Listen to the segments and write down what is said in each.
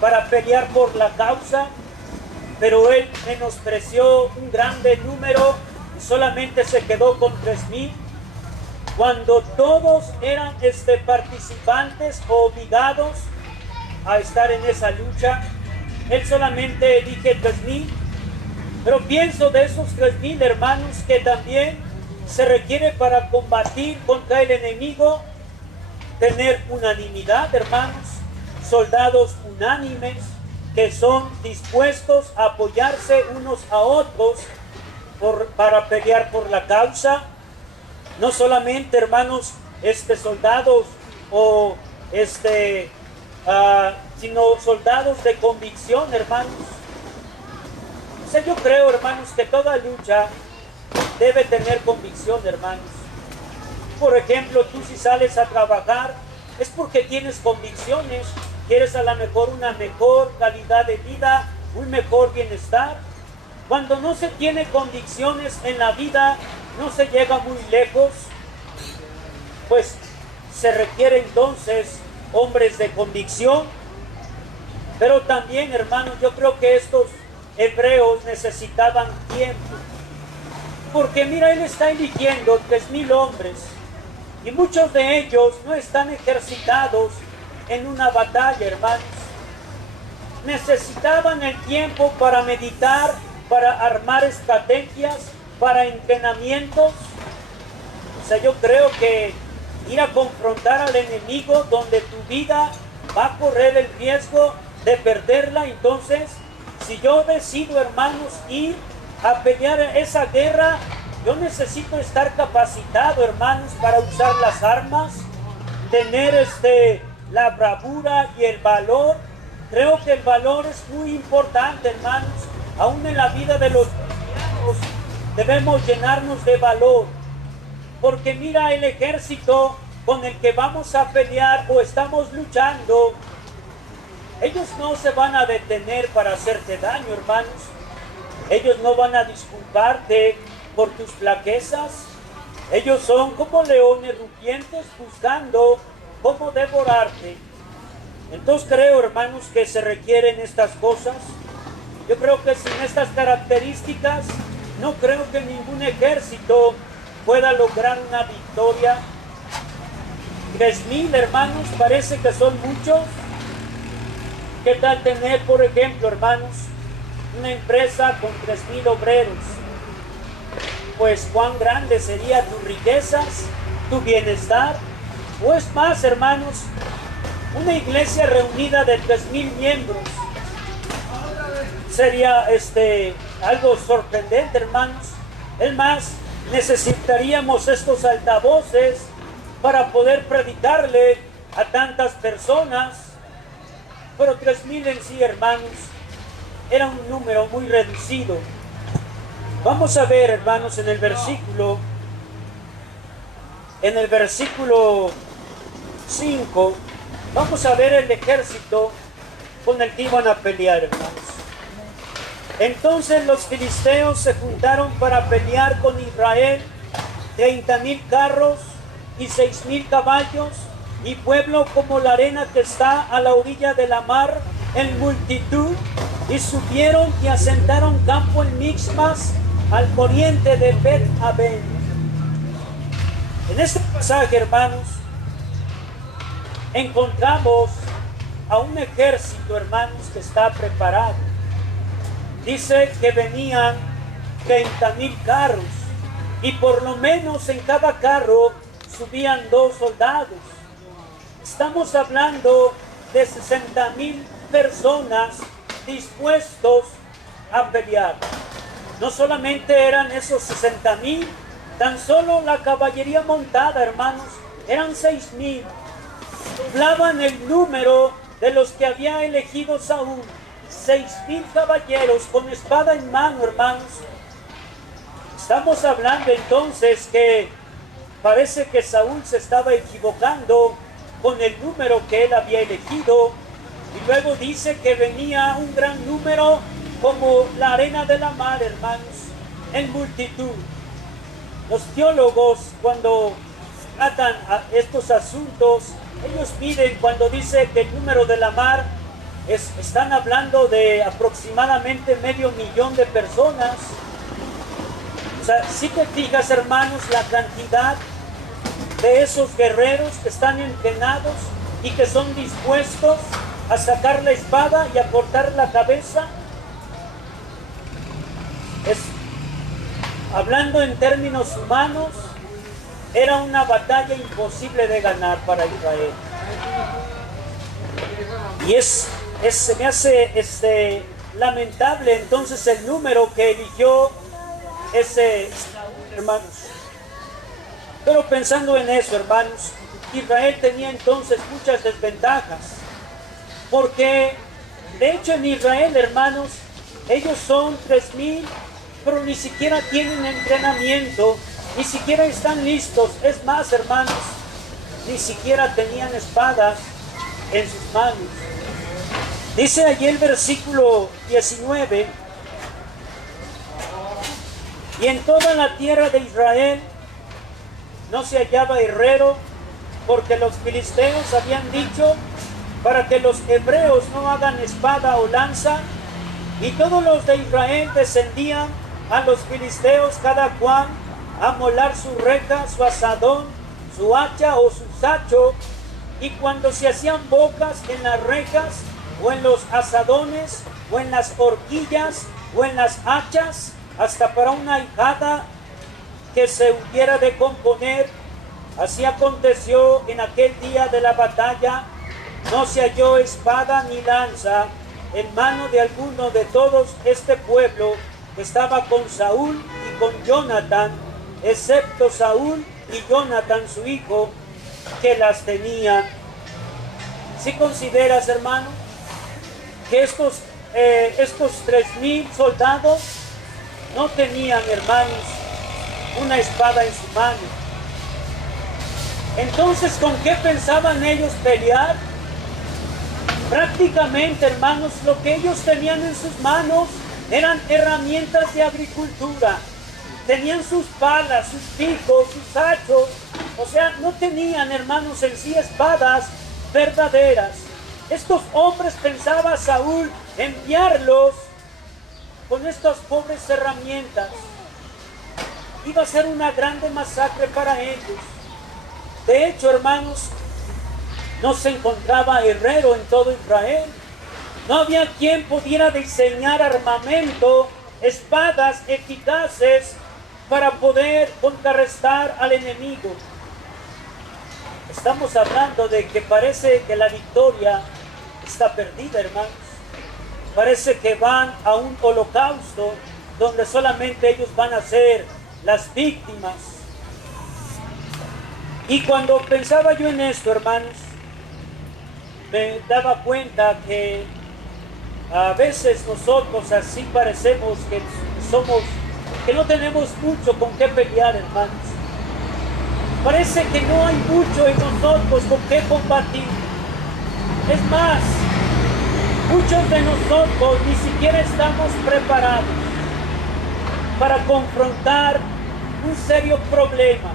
para pelear por la causa, pero él menospreció un grande número y solamente se quedó con 3,000, cuando todos eran participantes obligados a estar en esa lucha. Él solamente elige 3,000, pero pienso de esos 3,000 hermanos que también se requiere para combatir contra el enemigo tener unanimidad, hermanos, soldados unánimes que son dispuestos a apoyarse unos a otros para pelear por la causa. No solamente, hermanos, soldados o sino soldados de convicción, hermanos. O sea, yo creo, hermanos, que toda lucha debe tener convicción, hermanos. Por ejemplo, tú si sales a trabajar es porque tienes convicciones, quieres a lo mejor una mejor calidad de vida, un mejor bienestar. Cuando no se tiene convicciones en la vida, no se llega muy lejos, pues se requiere entonces hombres de convicción. Pero también, hermanos, yo creo que estos hebreos necesitaban tiempo, porque mira, él está eligiendo 3,000 hombres y muchos de ellos no están ejercitados en una batalla, hermanos. Necesitaban el tiempo para meditar, para armar estrategias, para entrenamientos. O sea, yo creo que ir a confrontar al enemigo donde tu vida va a correr el riesgo de perderla. Entonces, si yo decido, hermanos, ir a pelear esa guerra, yo necesito estar capacitado, hermanos, para usar las armas, tener la bravura y el valor. Creo que el valor es muy importante, hermanos. Aún en la vida de los cristianos debemos llenarnos de valor, porque mira, el ejército con el que vamos a pelear o estamos luchando, ellos no se van a detener para hacerte daño, hermanos. Ellos no van a disculparte por tus flaquezas. Ellos son como leones rugientes buscando cómo devorarte. Entonces creo, hermanos, que se requieren estas cosas. Yo creo que sin estas características, no creo que ningún ejército pueda lograr una victoria. 3,000, hermanos, parece que son muchos. ¿Qué tal tener, por ejemplo, hermanos, una empresa con 3,000 obreros? Pues cuán grande serían tus riquezas, tu bienestar. O es más, hermanos, una iglesia reunida de 3,000 miembros. Sería algo sorprendente, hermanos. Es más, necesitaríamos estos altavoces para poder predicarle a tantas personas. Pero 3,000 en sí, hermanos, era un número muy reducido. Vamos a ver, hermanos, en el versículo 5, vamos a ver el ejército con el que iban a pelear, hermanos. Entonces los filisteos se juntaron para pelear con Israel, 30,000 carros y 6,000 caballos, y pueblo como la arena que está a la orilla de la mar en multitud, y subieron y asentaron campo en Mixmas, al poniente de Bet-Aven. En este pasaje, hermanos, encontramos a un ejército, hermanos, que está preparado. Dice que venían 30,000 carros, y por lo menos en cada carro subían 2 soldados. Estamos hablando de 60,000 personas dispuestos a pelear. No solamente eran esos 60,000, tan solo la caballería montada, hermanos, eran 6,000. Doblaban el número de los que había elegido Saúl. 6,000 caballeros con espada en mano, hermanos. Estamos hablando entonces que parece que Saúl se estaba equivocando con el número que él había elegido. Y luego dice que venía un gran número como la arena de la mar, hermanos, en multitud. Los teólogos, cuando tratan a estos asuntos, ellos miden cuando dice que el número de la mar están hablando de aproximadamente 500,000 de personas. O sea, si te fijas, hermanos, la cantidad de esos guerreros que están entrenados y que son dispuestos a sacar la espada y a cortar la cabeza. Hablando en términos humanos, era una batalla imposible de ganar para Israel. Y se me hace lamentable entonces el número que eligió ese hermanos. Pero pensando en eso, hermanos, Israel tenía entonces muchas desventajas. Porque, de hecho, en Israel, hermanos, ellos son 3,000, pero ni siquiera tienen entrenamiento, ni siquiera están listos. Es más, hermanos, ni siquiera tenían espadas en sus manos. Dice allí el versículo 19: y en toda la tierra de Israel no se hallaba herrero, porque los filisteos habían dicho para que los hebreos no hagan espada o lanza, y todos los de Israel descendían a los filisteos, cada cual a molar su reca, su asadón, su hacha o su sacho, y cuando se hacían bocas en las rejas, o en los asadones, o en las horquillas, o en las hachas, hasta para una hijada que se hubiera de componer. Así aconteció en aquel día de la batalla, no se halló espada ni lanza en mano de alguno de todos este pueblo que estaba con Saúl y con Jonatán, excepto Saúl y Jonatán su hijo, que las tenían. Si consideras, hermano, que estos 3,000 soldados no tenían, hermanos, una espada en su mano. Entonces, ¿con qué pensaban ellos pelear? Prácticamente, hermanos, lo que ellos tenían en sus manos eran herramientas de agricultura. Tenían sus palas, sus picos, sus hachos. O sea, no tenían, hermanos, en sí espadas verdaderas. Estos hombres, pensaba Saúl, enviarlos con estas pobres herramientas. Iba a ser una grande masacre para ellos. De hecho, hermanos, no se encontraba herrero en todo Israel. No había quien pudiera diseñar armamento, espadas eficaces para poder contrarrestar al enemigo. Estamos hablando de que parece que la victoria está perdida, hermanos. Parece que van a un holocausto donde solamente ellos van a ser las víctimas. Y cuando pensaba yo en esto, hermanos, me daba cuenta que a veces nosotros así parecemos que no tenemos mucho con qué pelear, hermanos. Parece que no hay mucho en nosotros con qué combatir. Es más, muchos de nosotros ni siquiera estamos preparados para confrontar un serio problema.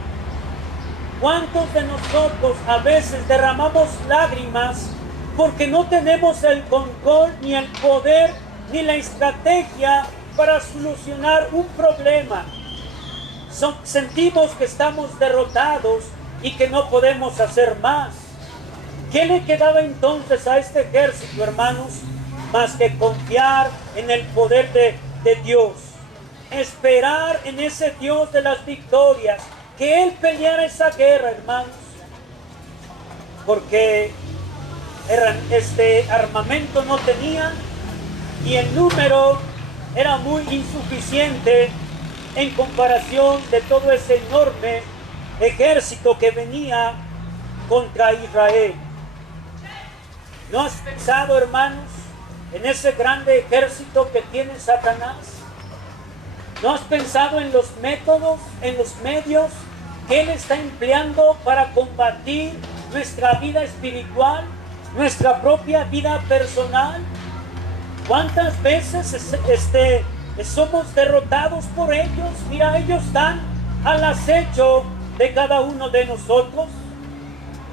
¿Cuántos de nosotros a veces derramamos lágrimas porque no tenemos el control, ni el poder, ni la estrategia para solucionar un problema? Sentimos que estamos derrotados y que no podemos hacer más. ¿Qué le quedaba entonces a este ejército, hermanos? Más que confiar en el poder de Dios. Esperar en ese Dios de las victorias. Que Él peleara esa guerra, hermanos. Porque armamento no tenían y el número era muy insuficiente en comparación de todo ese enorme ejército que venía contra Israel. ¿No has pensado, hermanos, en ese grande ejército que tiene Satanás? ¿No has pensado en los métodos, en los medios que él está empleando para combatir nuestra vida espiritual, nuestra propia vida personal? ¿Cuántas veces somos derrotados por ellos? Mira, ellos están al acecho de cada uno de nosotros.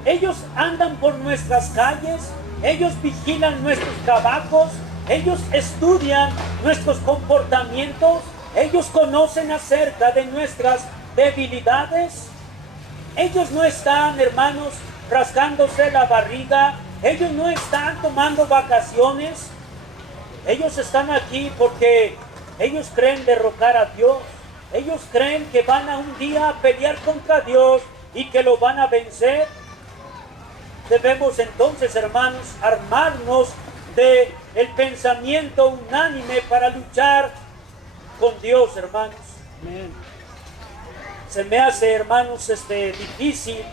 Ellos andan por nuestras calles ellos vigilan nuestros trabajos, ellos estudian nuestros comportamientos, ellos conocen acerca de nuestras debilidades. Ellos no están, hermanos, rascándose la barriga, ellos no están tomando vacaciones, ellos están aquí porque ellos creen derrocar a Dios, ellos creen que van a un día a pelear contra Dios y que lo van a vencer. Debemos entonces, hermanos, armarnos de el pensamiento unánime para luchar con Dios, hermanos. Amén. Se me hace, hermanos, difícil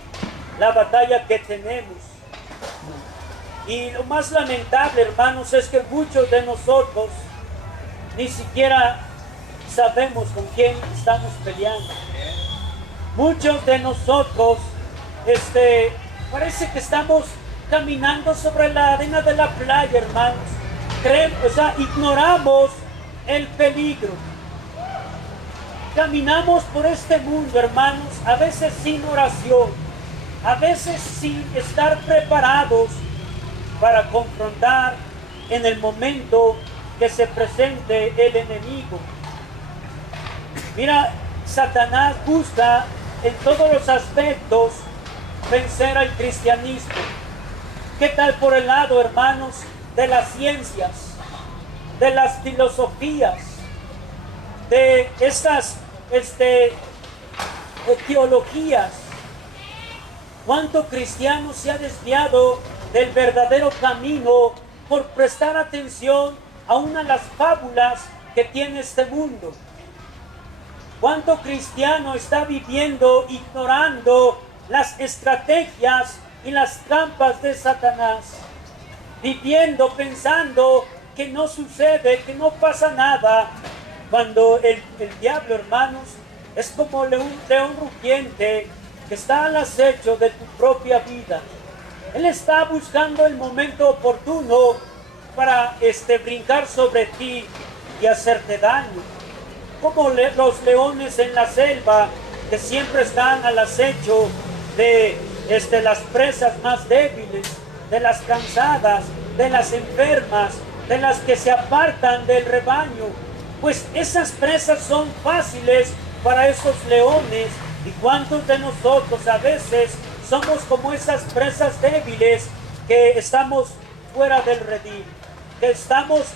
la batalla que tenemos. Y lo más lamentable, hermanos, es que muchos de nosotros ni siquiera sabemos con quién estamos peleando. Muchos de nosotros, parece que estamos caminando sobre la arena de la playa, hermanos. Ignoramos el peligro. Caminamos por este mundo, hermanos, a veces sin oración, a veces sin estar preparados para confrontar en el momento que se presente el enemigo. Mira, Satanás busca en todos los aspectos vencer al cristianismo. ¿Qué tal por el lado, hermanos, de las ciencias, de las filosofías, de estas teologías? ¿Cuánto cristiano se ha desviado del verdadero camino por prestar atención a una de las fábulas que tiene este mundo? ¿Cuánto cristiano está viviendo ignorando las estrategias y las trampas de Satanás? Viviendo, pensando que no sucede, que no pasa nada, cuando el diablo, hermanos, es como un león rugiente que está al acecho de tu propia vida. Él está buscando el momento oportuno para brincar sobre ti y hacerte daño. Como los leones en la selva que siempre están al acecho de las presas más débiles, de las cansadas, de las enfermas, de las que se apartan del rebaño. Pues esas presas son fáciles para esos leones. ¿Y cuántos de nosotros a veces somos como esas presas débiles que estamos fuera del redil? Que estamos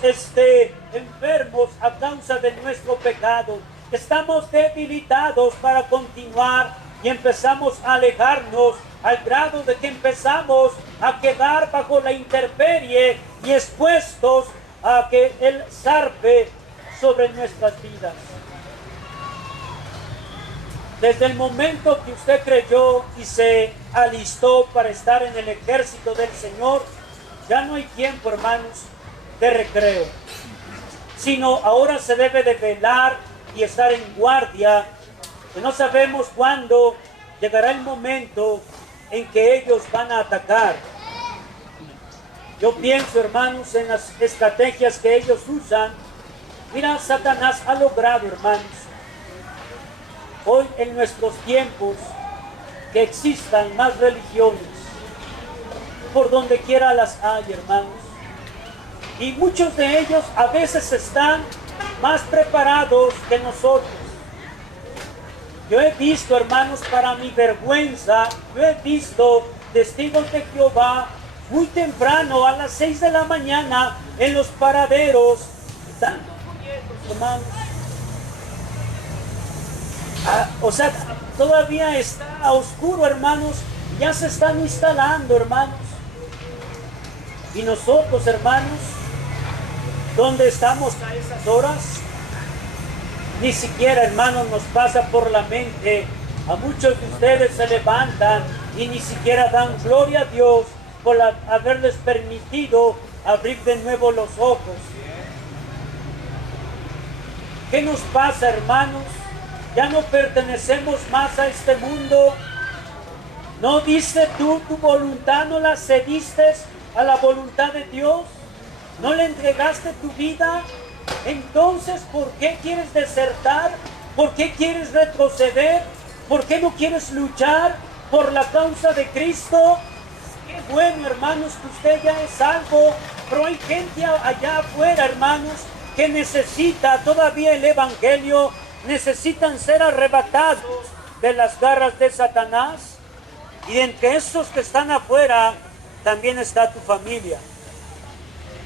enfermos a causa de nuestro pecado, estamos debilitados para continuar y empezamos a alejarnos al grado de que empezamos a quedar bajo la intemperie y expuestos a que Él zarpe sobre nuestras vidas. Desde el momento que usted creyó y se alistó para estar en el ejército del Señor, ya no hay tiempo, hermanos, de recreo, sino ahora se debe de velar y estar en guardia, que no sabemos cuándo llegará el momento en que ellos van a atacar. Yo pienso, hermanos, en las estrategias que ellos usan. Mira, Satanás ha logrado, hermanos, hoy en nuestros tiempos, que existan más religiones. Por donde quiera las hay, hermanos. Y muchos de ellos a veces están más preparados que nosotros. Yo he visto, hermanos, para mi vergüenza, yo he visto testigos de Jehová muy temprano, a las 6 de la mañana, en los paraderos, dando folletos, hermanos. Todavía está oscuro, hermanos, ya se están instalando, hermanos. Y nosotros, hermanos, ¿dónde estamos a esas horas? Ni siquiera, hermanos, nos pasa por la mente. A muchos de ustedes se levantan y ni siquiera dan gloria a Dios por haberles permitido abrir de nuevo los ojos. ¿Qué nos pasa, hermanos? Ya no pertenecemos más a este mundo. ¿No dice tú, tu voluntad no la cediste a la voluntad de Dios? ¿No le entregaste tu vida? Entonces, ¿por qué quieres desertar? ¿Por qué quieres retroceder? ¿Por qué no quieres luchar por la causa de Cristo? ¿Qué bueno, hermanos, que usted ya es salvo, pero hay gente allá afuera, hermanos, que necesita todavía el evangelio, necesitan ser arrebatados de las garras de Satanás. Y entre estos que están afuera, también está tu familia.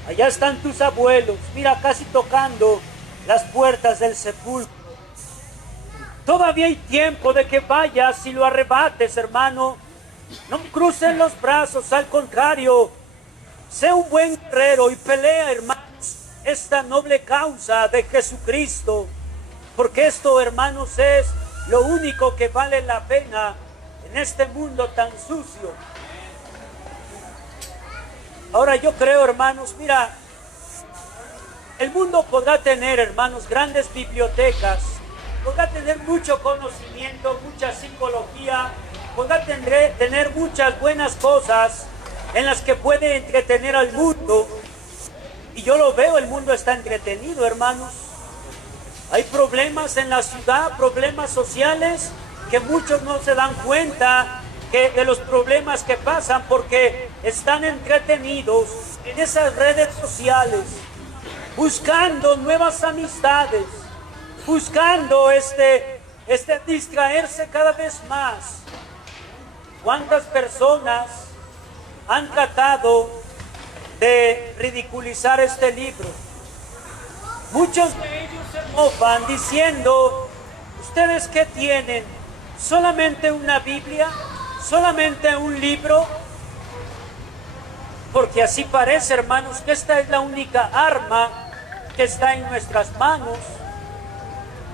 Allá están tus abuelos, mira, casi tocando las puertas del sepulcro. Todavía hay tiempo de que vayas y lo arrebates, hermano. No cruces los brazos, al contrario, sé un buen guerrero y pelea, hermanos, esta noble causa de Jesucristo. Porque esto, hermanos, es lo único que vale la pena en este mundo tan sucio. Ahora yo creo, hermanos, mira, el mundo podrá tener, hermanos, grandes bibliotecas, podrá tener mucho conocimiento, mucha psicología, podrá tener muchas buenas cosas en las que puede entretener al mundo. Y yo lo veo, el mundo está entretenido, hermanos. Hay problemas en la ciudad, problemas sociales, que muchos no se dan cuenta de los problemas que pasan porque están entretenidos en esas redes sociales, buscando nuevas amistades, buscando distraerse cada vez más. ¿Cuántas personas han tratado de ridiculizar este libro? Muchos de ellos se mofan diciendo, ¿ustedes qué tienen? ¿Solamente una Biblia? ¿Solamente un libro? Porque así parece, hermanos, que esta es la única arma que está en nuestras manos.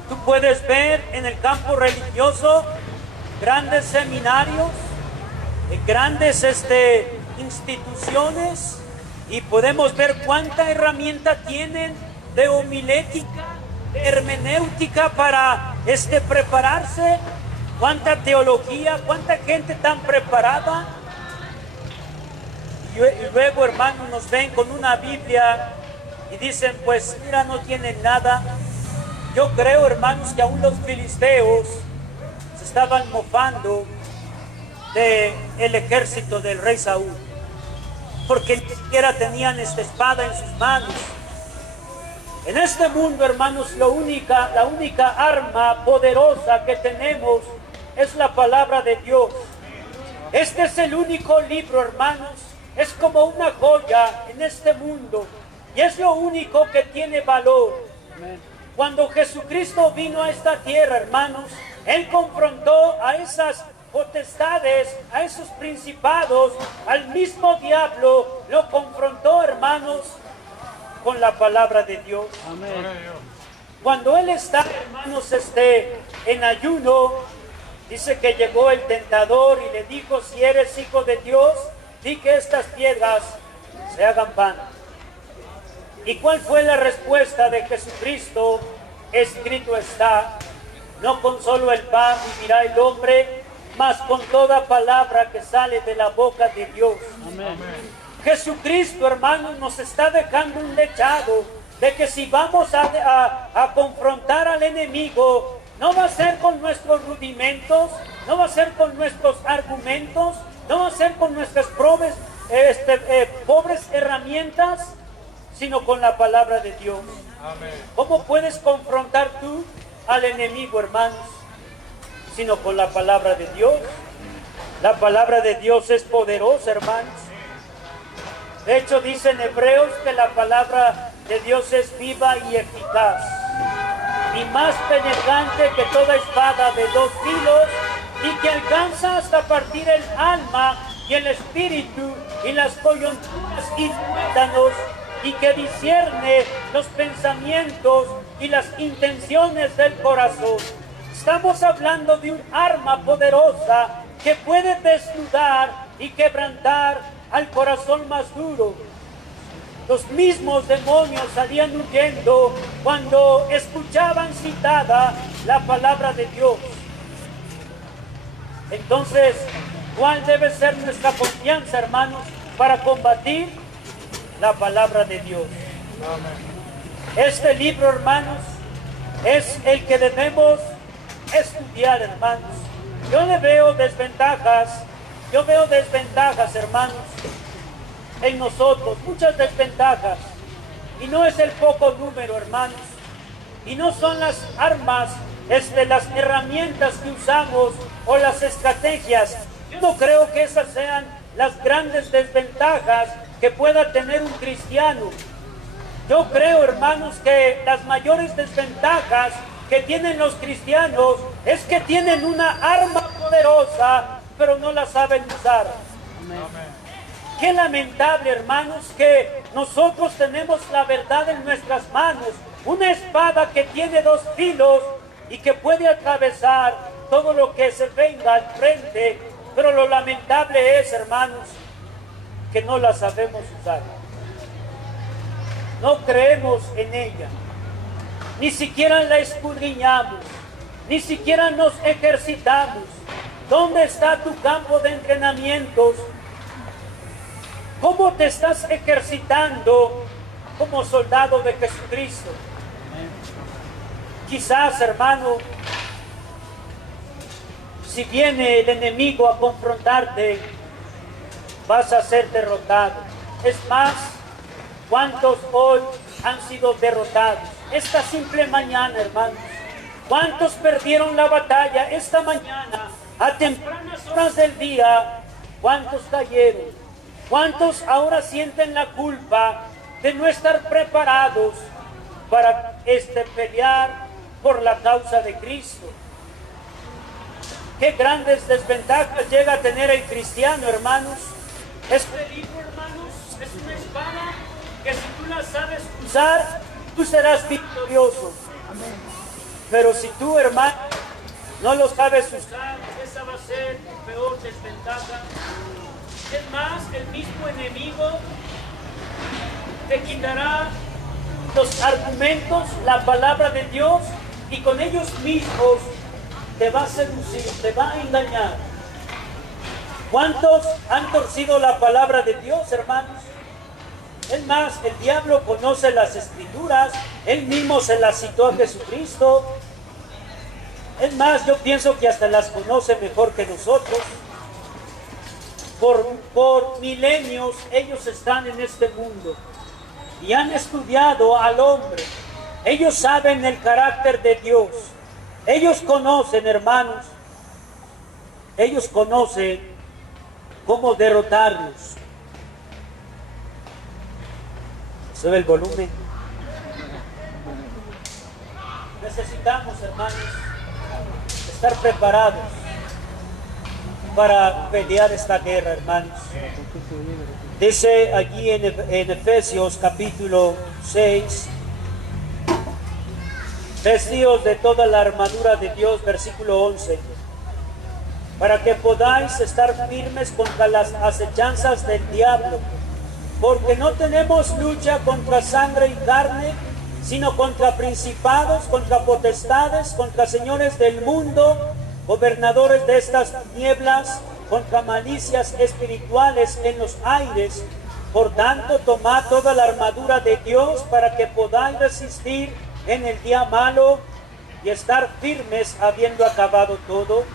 Tú puedes ver en el campo religioso grandes seminarios, grandes instituciones, y podemos ver cuánta herramienta tienen de homilética, de hermenéutica para prepararse, cuánta teología, cuánta gente tan preparada. Y luego, hermanos, nos ven con una Biblia y dicen, pues mira, no tienen nada. Yo creo, hermanos, que aún los filisteos se estaban mofando del ejército del rey Saúl, porque ni siquiera tenían esta espada en sus manos. En este mundo, hermanos, la única arma poderosa que tenemos es la palabra de Dios. Este es el único libro, hermanos, es como una joya en este mundo y es lo único que tiene valor. Cuando Jesucristo vino a esta tierra, hermanos, Él confrontó a esas potestades, a esos principados, al mismo diablo, lo confrontó, hermanos, con la palabra de Dios. Amén. Cuando Él está, hermanos, en ayuno, dice que llegó el tentador y le dijo, si eres hijo de Dios, di que estas piedras se hagan pan. ¿Y cuál fue la respuesta de Jesucristo? Escrito está, no con solo el pan vivirá el hombre, mas con toda palabra que sale de la boca de Dios. Amén. Jesucristo, hermanos, nos está dejando un legado de que si vamos a confrontar al enemigo, no va a ser con nuestros rudimentos, no va a ser con nuestros argumentos, no va a ser con nuestras pobres herramientas, sino con la palabra de Dios. Amén. ¿Cómo puedes confrontar tú al enemigo, hermanos? Sino con la palabra de Dios. La palabra de Dios es poderosa, hermanos. De hecho, dice en Hebreos que la palabra de Dios es viva y eficaz, y más penetrante que toda espada de dos filos, y que alcanza hasta partir el alma y el espíritu y las coyunturas y tuétanos, y que discierne los pensamientos y las intenciones del corazón. Estamos hablando de un arma poderosa que puede desnudar y quebrantar al corazón más duro. Los mismos demonios salían huyendo cuando escuchaban citada la palabra de Dios. Entonces, ¿cuál debe ser nuestra confianza, hermanos, para combatir la palabra de Dios? Amén. Este libro, hermanos, es el que debemos estudiar, hermanos. Yo le veo desventajas Yo veo desventajas, hermanos, en nosotros, muchas desventajas. Y no es el poco número, hermanos. Y no son las armas, las herramientas que usamos o las estrategias. Yo no creo que esas sean las grandes desventajas que pueda tener un cristiano. Yo creo, hermanos, que las mayores desventajas que tienen los cristianos es que tienen una arma poderosa, pero no la saben usar. Amén. Qué lamentable, hermanos, que nosotros tenemos la verdad en nuestras manos, una espada que tiene dos filos y que puede atravesar todo lo que se venga al frente, pero lo lamentable es, hermanos, que no la sabemos usar. No creemos en ella, ni siquiera la escudriñamos, ni siquiera nos ejercitamos. ¿Dónde está tu campo de entrenamientos? ¿Cómo te estás ejercitando como soldado de Jesucristo? Quizás, hermano, si viene el enemigo a confrontarte, vas a ser derrotado. Es más, ¿cuántos hoy han sido derrotados? Esta simple mañana, hermanos. ¿Cuántos perdieron la batalla esta mañana? A tempranas horas del día, ¿cuántos cayeron? ¿Cuántos ahora sienten la culpa de no estar preparados para pelear por la causa de Cristo? Qué grandes desventajas llega a tener el cristiano, hermanos. Este libro, hermanos, es una espada que si tú la sabes usar, tú serás victorioso. Pero si tú, hermano, no lo sabes usar, esa va a ser tu peor desventaja. Es más, el mismo enemigo te quitará los argumentos, la palabra de Dios, y con ellos mismos te va a seducir, te va a engañar. ¿Cuántos han torcido la palabra de Dios, hermanos? Es más, el diablo conoce las Escrituras, él mismo se las citó a Jesucristo. Es más, yo pienso que hasta las conoce mejor que nosotros. Por milenios ellos están en este mundo y han estudiado al hombre. Ellos saben el carácter de Dios. Ellos conocen, hermanos, ellos conocen cómo derrotarlos. ¿Sube el volumen? Necesitamos, hermanos, estar preparados para pelear esta guerra, hermanos. Dice allí en Efesios capítulo 6, vestidos de toda la armadura de Dios, versículo 11, para que podáis estar firmes contra las acechanzas del diablo, porque no tenemos lucha contra sangre y carne, sino contra principados, contra potestades, contra señores del mundo, gobernadores de estas tinieblas, contra malicias espirituales en los aires. Por tanto, tomad toda la armadura de Dios para que podáis resistir en el día malo y estar firmes habiendo acabado todo.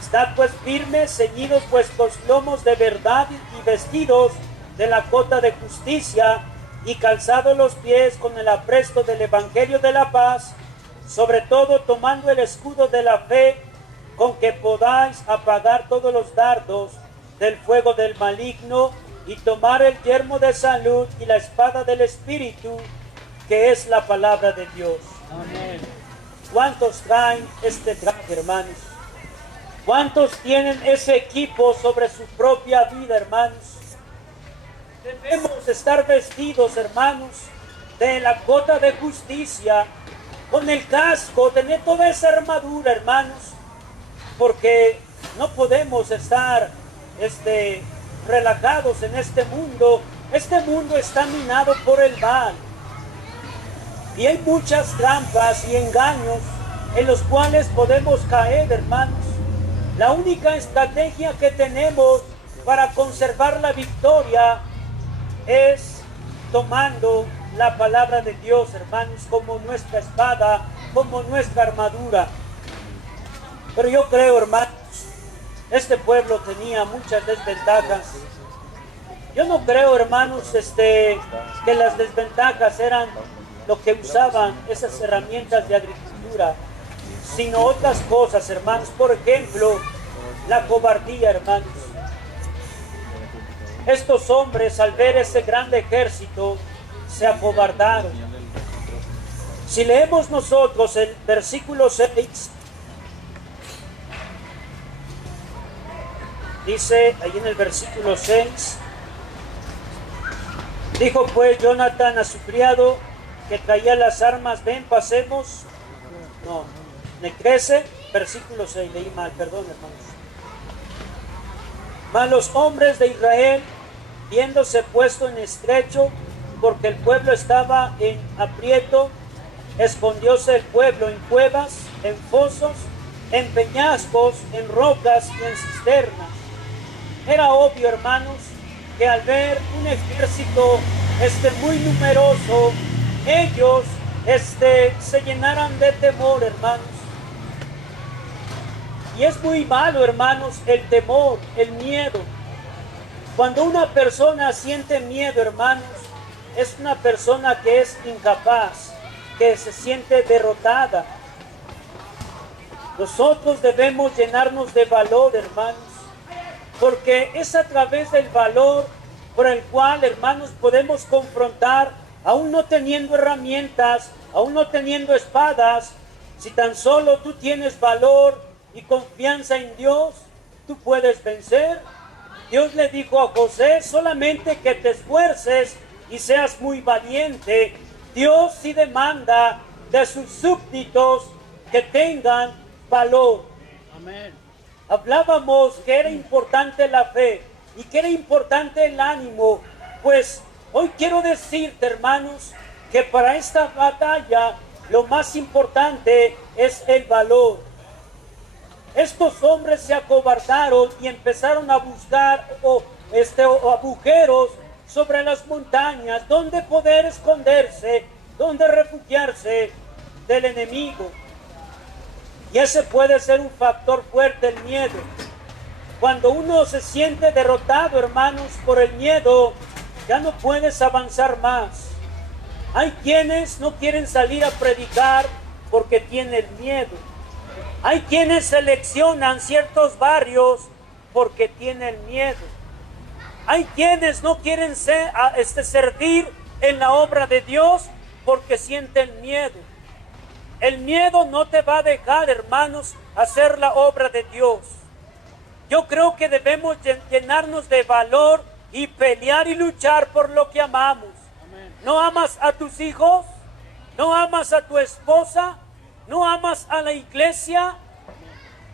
Estad pues firmes, ceñidos vuestros lomos de verdad y vestidos de la cota de justicia y calzados los pies con el apresto del evangelio de la paz, sobre todo tomando el escudo de la fe, con que podáis apagar todos los dardos del fuego del maligno, y tomar el yermo de salud y la espada del Espíritu, que es la palabra de Dios. Amén. ¿Cuántos traen este traje, hermanos? ¿Cuántos tienen ese equipo sobre su propia vida, hermanos? Debemos estar vestidos, hermanos, de la cota de justicia, con el casco, tener toda esa armadura, hermanos, porque no podemos estar relajados en este mundo. Este mundo está minado por el mal y hay muchas trampas y engaños en los cuales podemos caer, hermanos. La única estrategia que tenemos para conservar la victoria es tomando la palabra de Dios, hermanos, como nuestra espada, como nuestra armadura. Pero yo creo, hermanos, Este pueblo tenía muchas desventajas. Yo no creo, hermanos, que las desventajas eran lo que usaban esas herramientas de agricultura, sino otras cosas, hermanos. Por ejemplo, la cobardía, hermanos. Estos hombres, al ver ese grande ejército, se acobardaron. Si leemos nosotros el versículo 6, dice ahí en el versículo 6, dijo pues Jonathan a su criado que traía las armas, ven, pasemos. No, me crece, versículo 6, leí mal, perdón, hermanos. Mas los hombres de Israel, viéndose puesto en estrecho, porque el pueblo estaba en aprieto, escondióse el pueblo en cuevas, en fosos, en peñascos, en rocas y en cisternas. Era obvio, hermanos, que al ver un ejército muy numeroso, ellos se llenaran de temor, hermanos. Y es muy malo, hermanos, el temor, el miedo. Cuando una persona siente miedo, hermanos, es una persona que es incapaz, que se siente derrotada. Nosotros debemos llenarnos de valor, hermanos, porque es a través del valor por el cual, hermanos, podemos confrontar, aún no teniendo herramientas, aún no teniendo espadas. Si tan solo tú tienes valor y confianza en Dios, tú puedes vencer. Dios le dijo a José, solamente que te esfuerces y seas muy valiente. Dios sí demanda de sus súbditos que tengan valor. Amén. Hablábamos que era importante la fe y que era importante el ánimo. Pues hoy quiero decirte, hermanos, que para esta batalla lo más importante es el valor. Estos hombres se acobardaron y empezaron a buscar agujeros sobre las montañas, donde poder esconderse, donde refugiarse del enemigo. Y ese puede ser un factor fuerte, el miedo. Cuando uno se siente derrotado, hermanos, por el miedo, ya no puedes avanzar más. Hay quienes no quieren salir a predicar porque tienen miedo. Hay quienes seleccionan ciertos barrios porque tienen miedo. Hay quienes no quieren servir en la obra de Dios porque sienten miedo. El miedo no te va a dejar, hermanos, hacer la obra de Dios. Yo creo que debemos llenarnos de valor y pelear y luchar por lo que amamos. Amén. ¿No amas a tus hijos? ¿No amas a tu esposa? ¿No amas a la iglesia?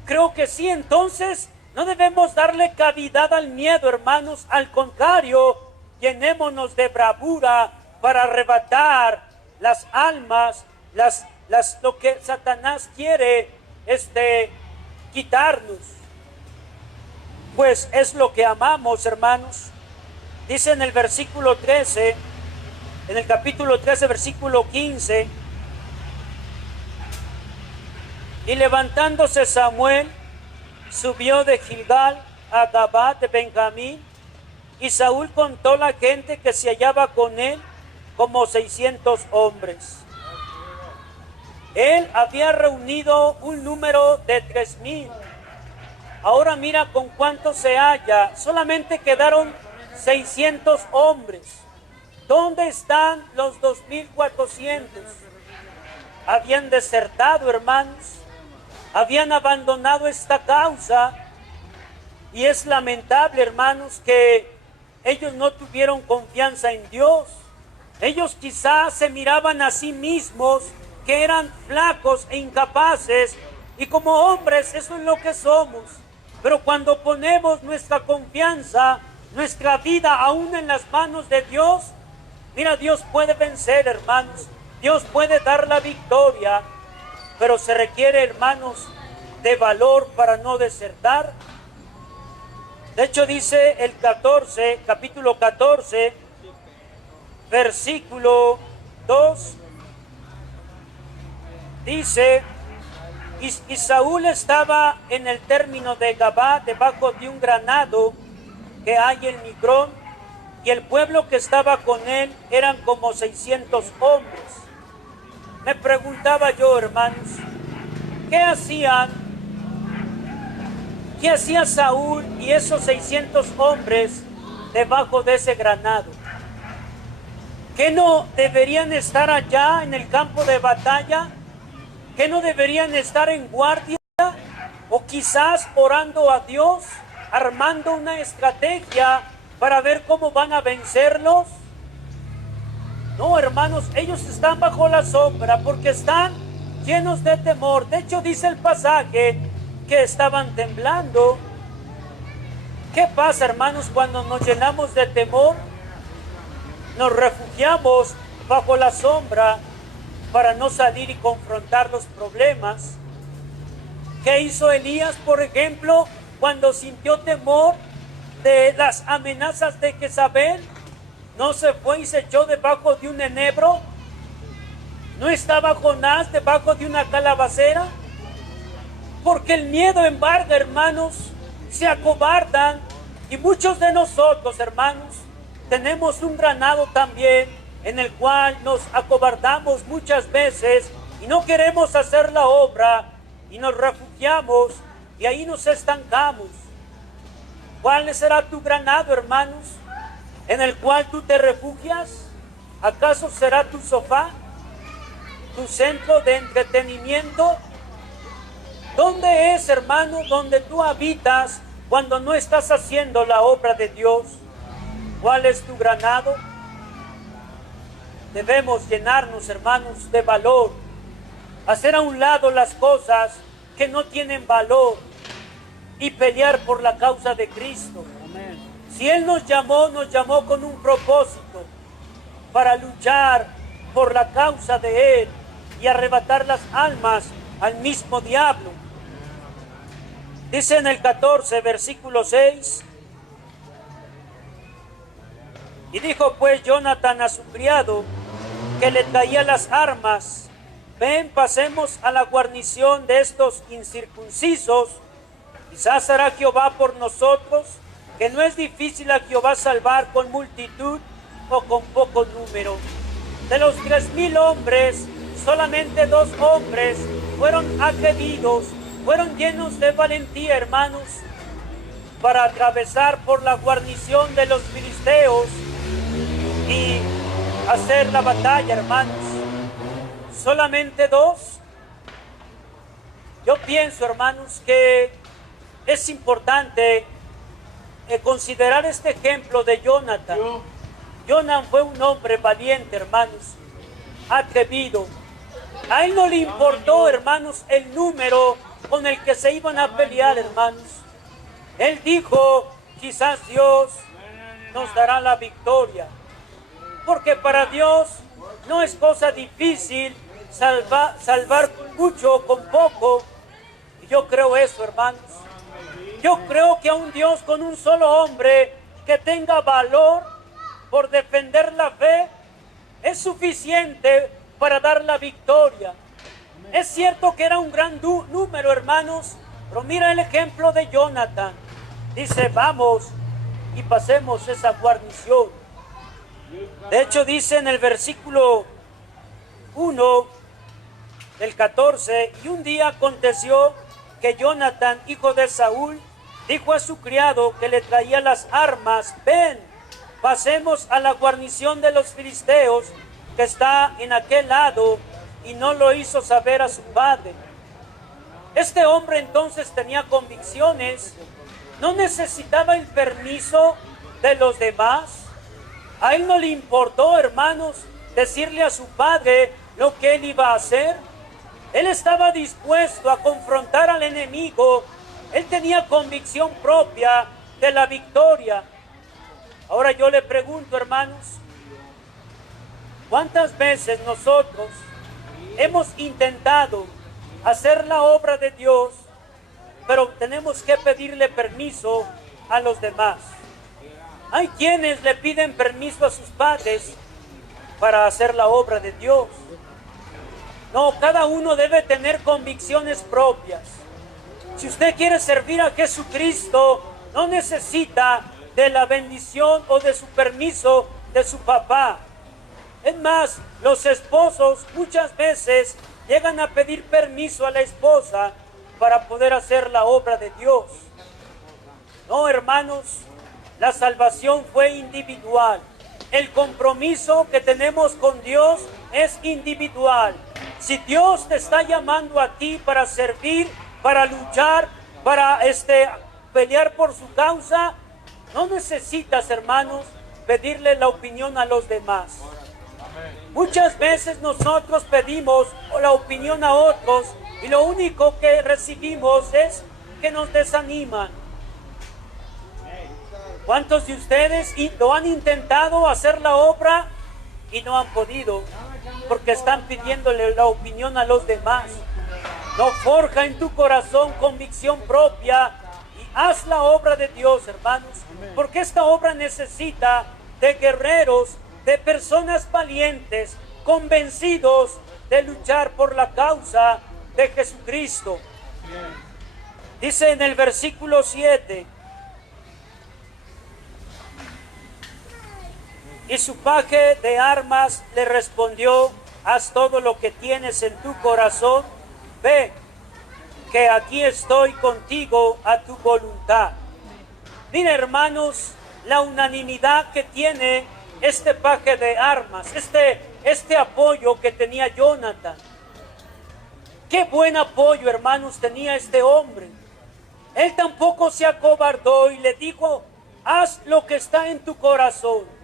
Creo que sí. Entonces no debemos darle cavidad al miedo, hermanos. Al contrario, llenémonos de bravura para arrebatar las almas, lo que Satanás quiere quitarnos. Pues es lo que amamos, hermanos. Dice en el versículo 13, en el capítulo 13, versículo 15, y levantándose Samuel, subió de Gilgal a Gabá de Benjamín, y Saúl contó la gente que se hallaba con él, como 600 hombres. Él había reunido un número de 3,000. Ahora mira con cuánto se halla. Solamente quedaron 600 hombres. ¿Dónde están los 2,400? Habían desertado, hermanos. Habían abandonado esta causa. Y es lamentable, hermanos, que ellos no tuvieron confianza en Dios. Ellos quizás se miraban a sí mismos que eran flacos e incapaces, y como hombres eso es lo que somos. Pero cuando ponemos nuestra confianza, nuestra vida aún en las manos de Dios, mira, Dios puede vencer, hermanos. Dios puede dar la victoria, pero se requiere, hermanos, de valor para no desertar. De hecho dice el 14, capítulo 14, versículo 2, dice: Y Saúl estaba en el término de Gabá, debajo de un granado que hay en Micrón, y el pueblo que estaba con él eran como 600 hombres. Me preguntaba yo, hermanos, ¿qué hacía Saúl y esos 600 hombres debajo de ese granado? ¿Que no deberían estar allá en el campo de batalla? ¿Que no deberían estar en guardia? ¿O quizás orando a Dios, armando una estrategia para ver cómo van a vencerlos? No, hermanos, ellos están bajo la sombra porque están llenos de temor. De hecho, dice el pasaje que estaban temblando. ¿Qué pasa, hermanos, cuando nos llenamos de temor? Nos refugiamos bajo la sombra para no salir y confrontar los problemas. ¿Qué hizo Elías, por ejemplo, cuando sintió temor de las amenazas de Jezabel? ¿No se fue y se echó debajo de un enebro? ¿No estaba Jonás debajo de una calabacera? Porque el miedo embarga, hermanos, se acobardan. Y muchos de nosotros, hermanos, tenemos un granado también en el cual nos acobardamos muchas veces y no queremos hacer la obra y nos refugiamos y ahí nos estancamos. ¿Cuál será tu granado, hermanos, en el cual tú te refugias? ¿Acaso será tu sofá? ¿Tu centro de entretenimiento? ¿Dónde es, hermano, donde tú habitas cuando no estás haciendo la obra de Dios? ¿Cuál es tu granado? Debemos llenarnos, hermanos, de valor, hacer a un lado las cosas que no tienen valor y pelear por la causa de Cristo. Amén. Si Él nos llamó con un propósito para luchar por la causa de Él y arrebatar las almas al mismo diablo. Dice en el 14, versículo 6, y dijo pues Jonathan a su criado que le traía las armas: ven, pasemos a la guarnición de estos incircuncisos, quizás hará Jehová por nosotros, que no es difícil a Jehová salvar con multitud o con poco número. De los 3,000 hombres, solamente 2 hombres fueron atrevidos, fueron llenos de valentía, hermanos, para atravesar por la guarnición de los filisteos y hacer la batalla, hermanos. Solamente 2. Yo pienso, hermanos, que es importante considerar este ejemplo de Jonathan. Jonathan fue un hombre valiente, hermanos, atrevido. A él no le importó, hermanos, el número con el que se iban a pelear, hermanos. Él dijo, quizás Dios nos dará la victoria. Porque para Dios no es cosa difícil salvar mucho con poco. Y yo creo eso, hermanos. Yo creo que a un Dios con un solo hombre que tenga valor por defender la fe es suficiente para dar la victoria. Es cierto que era un gran número, hermanos, pero mira el ejemplo de Jonathan. Dice, vamos y pasemos esa guarnición. De hecho dice en el versículo 1 del 14, y un día aconteció que Jonathan, hijo de Saúl, dijo a su criado que le traía las armas: ven, pasemos a la guarnición de los filisteos que está en aquel lado, y no lo hizo saber a su padre. Este hombre entonces tenía convicciones, no necesitaba el permiso de los demás. A él no le importó, hermanos, decirle a su padre lo que él iba a hacer. Él estaba dispuesto a confrontar al enemigo. Él tenía convicción propia de la victoria. Ahora yo le pregunto, hermanos, ¿cuántas veces nosotros hemos intentado hacer la obra de Dios, pero tenemos que pedirle permiso a los demás? Hay quienes le piden permiso a sus padres para hacer la obra de Dios. No, cada uno debe tener convicciones propias. Si usted quiere servir a Jesucristo, no necesita de la bendición o de su permiso de su papá. Es más, los esposos muchas veces llegan a pedir permiso a la esposa para poder hacer la obra de Dios. No, hermanos, la salvación fue individual. El compromiso que tenemos con Dios es individual. Si Dios te está llamando a ti para servir, para luchar, para pelear por su causa, no necesitas, hermanos, pedirle la opinión a los demás. Muchas veces nosotros pedimos la opinión a otros y lo único que recibimos es que nos desaniman. ¿Cuántos de ustedes lo han intentado hacer la obra y no han podido? Porque están pidiéndole la opinión a los demás. No, forja en tu corazón convicción propia y haz la obra de Dios, hermanos. Porque esta obra necesita de guerreros, de personas valientes, convencidos de luchar por la causa de Jesucristo. Dice en el versículo 7: y su paje de armas le respondió: haz todo lo que tienes en tu corazón, ve, que aquí estoy contigo a tu voluntad. Mira, hermanos, la unanimidad que tiene este paje de armas, este apoyo que tenía Jonathan. Qué buen apoyo, hermanos, tenía este hombre. Él tampoco se acobardó y le dijo: haz lo que está en tu corazón.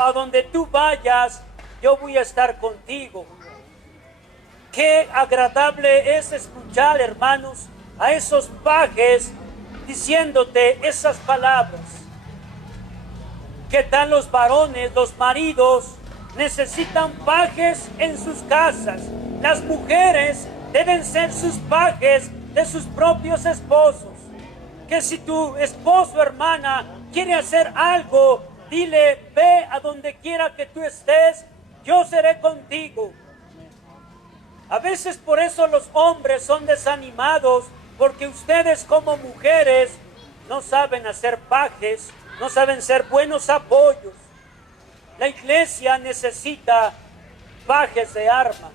A donde tú vayas, yo voy a estar contigo. Qué agradable es escuchar, hermanos, a esos pajes diciéndote esas palabras. ¿Qué tal los varones, los maridos? Necesitan pajes en sus casas. Las mujeres deben ser sus pajes de sus propios esposos. Que si tu esposo, hermana, quiere hacer algo, dile: ve a donde quiera que tú estés, yo seré contigo. A veces por eso los hombres son desanimados, porque ustedes como mujeres no saben hacer pajes, no saben ser buenos apoyos. La iglesia necesita pajes de armas.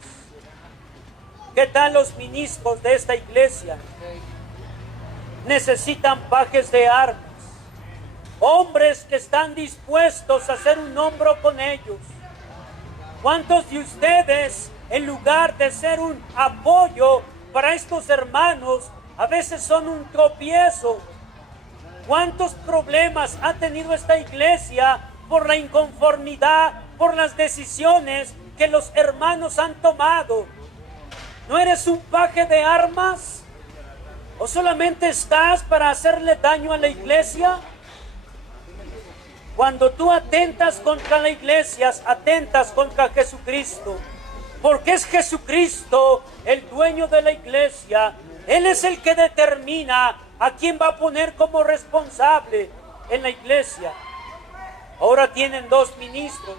¿Qué tal los ministros de esta iglesia? Necesitan pajes de armas. Hombres que están dispuestos a hacer un hombro con ellos. ¿Cuántos de ustedes, en lugar de ser un apoyo para estos hermanos, a veces son un tropiezo? ¿Cuántos problemas ha tenido esta iglesia por la inconformidad, por las decisiones que los hermanos han tomado? ¿No eres un paje de armas? ¿O solamente estás para hacerle daño a la iglesia? Cuando tú atentas contra la iglesia, atentas contra Jesucristo. Porque es Jesucristo el dueño de la iglesia. Él es el que determina a quién va a poner como responsable en la iglesia. Ahora tienen 2 ministros.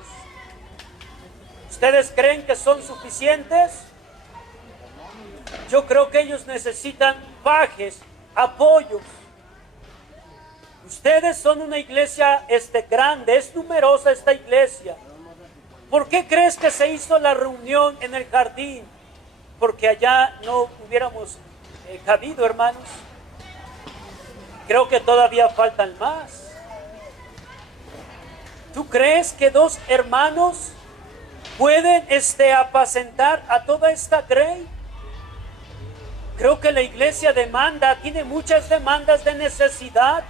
¿Ustedes creen que son suficientes? Yo creo que ellos necesitan pajes, apoyos. Ustedes son una iglesia grande, es numerosa esta iglesia. ¿Por qué crees que se hizo la reunión en el jardín? Porque allá no hubiéramos cabido, hermanos. Creo que todavía faltan más. ¿Tú crees que 2 hermanos pueden apacentar a toda esta grey? Creo que la iglesia tiene muchas demandas de necesidad.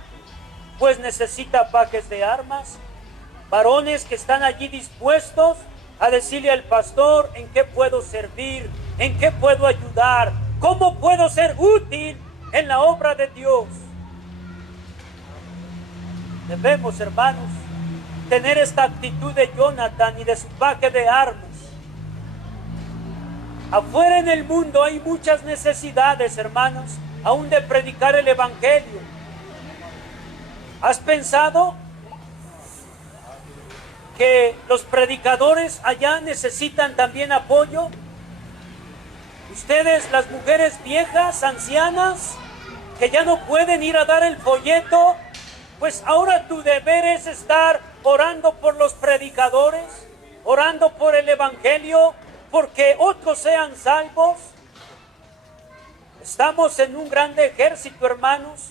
Pues necesita pajes de armas, varones que están allí dispuestos a decirle al pastor: ¿en qué puedo servir? ¿En qué puedo ayudar? ¿Cómo puedo ser útil en la obra de Dios? Debemos, hermanos, tener esta actitud de Jonathan y de su paje de armas. Afuera en el mundo hay muchas necesidades, hermanos, aún de predicar el evangelio. ¿Has pensado que los predicadores allá necesitan también apoyo? Ustedes, las mujeres viejas, ancianas, que ya no pueden ir a dar el folleto, pues ahora tu deber es estar orando por los predicadores, orando por el evangelio, porque otros sean salvos. Estamos en un grande ejército, hermanos.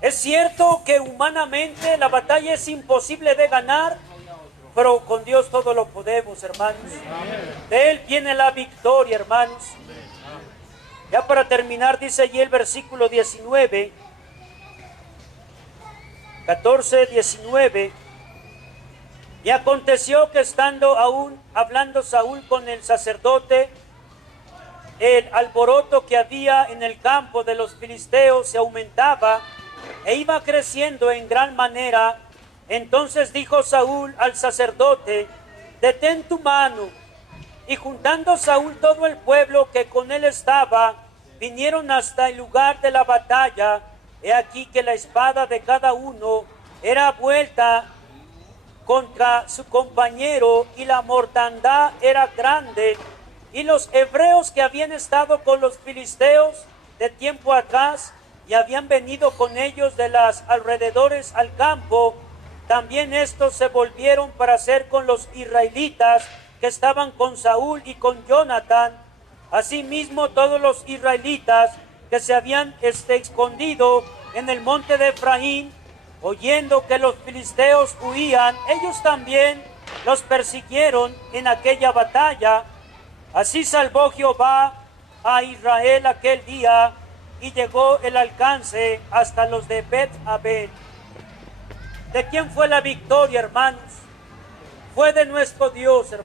Es cierto que humanamente la batalla es imposible de ganar, pero con Dios todo lo podemos, hermanos. De Él viene la victoria, hermanos. Ya para terminar, dice allí el versículo 19, 14, 19. Y aconteció que estando aún hablando Saúl con el sacerdote, el alboroto que había en el campo de los filisteos se aumentaba e iba creciendo en gran manera. Entonces dijo Saúl al sacerdote: detén tu mano. Y juntando Saúl todo el pueblo que con él estaba, vinieron hasta el lugar de la batalla. He aquí que la espada de cada uno era vuelta contra su compañero, y la mortandad era grande. Y los hebreos que habían estado con los filisteos de tiempo atrás y habían venido con ellos de las alrededores al campo, también estos se volvieron para hacer con los israelitas que estaban con Saúl y con Jonatán. Asimismo todos los israelitas que se habían escondido en el monte de Efraín, oyendo que los filisteos huían, ellos también los persiguieron en aquella batalla. Así salvó Jehová a Israel aquel día, y llegó el alcance hasta los de Bet-Abel. ¿De quién fue la victoria, hermanos? Fue de nuestro Dios, hermanos.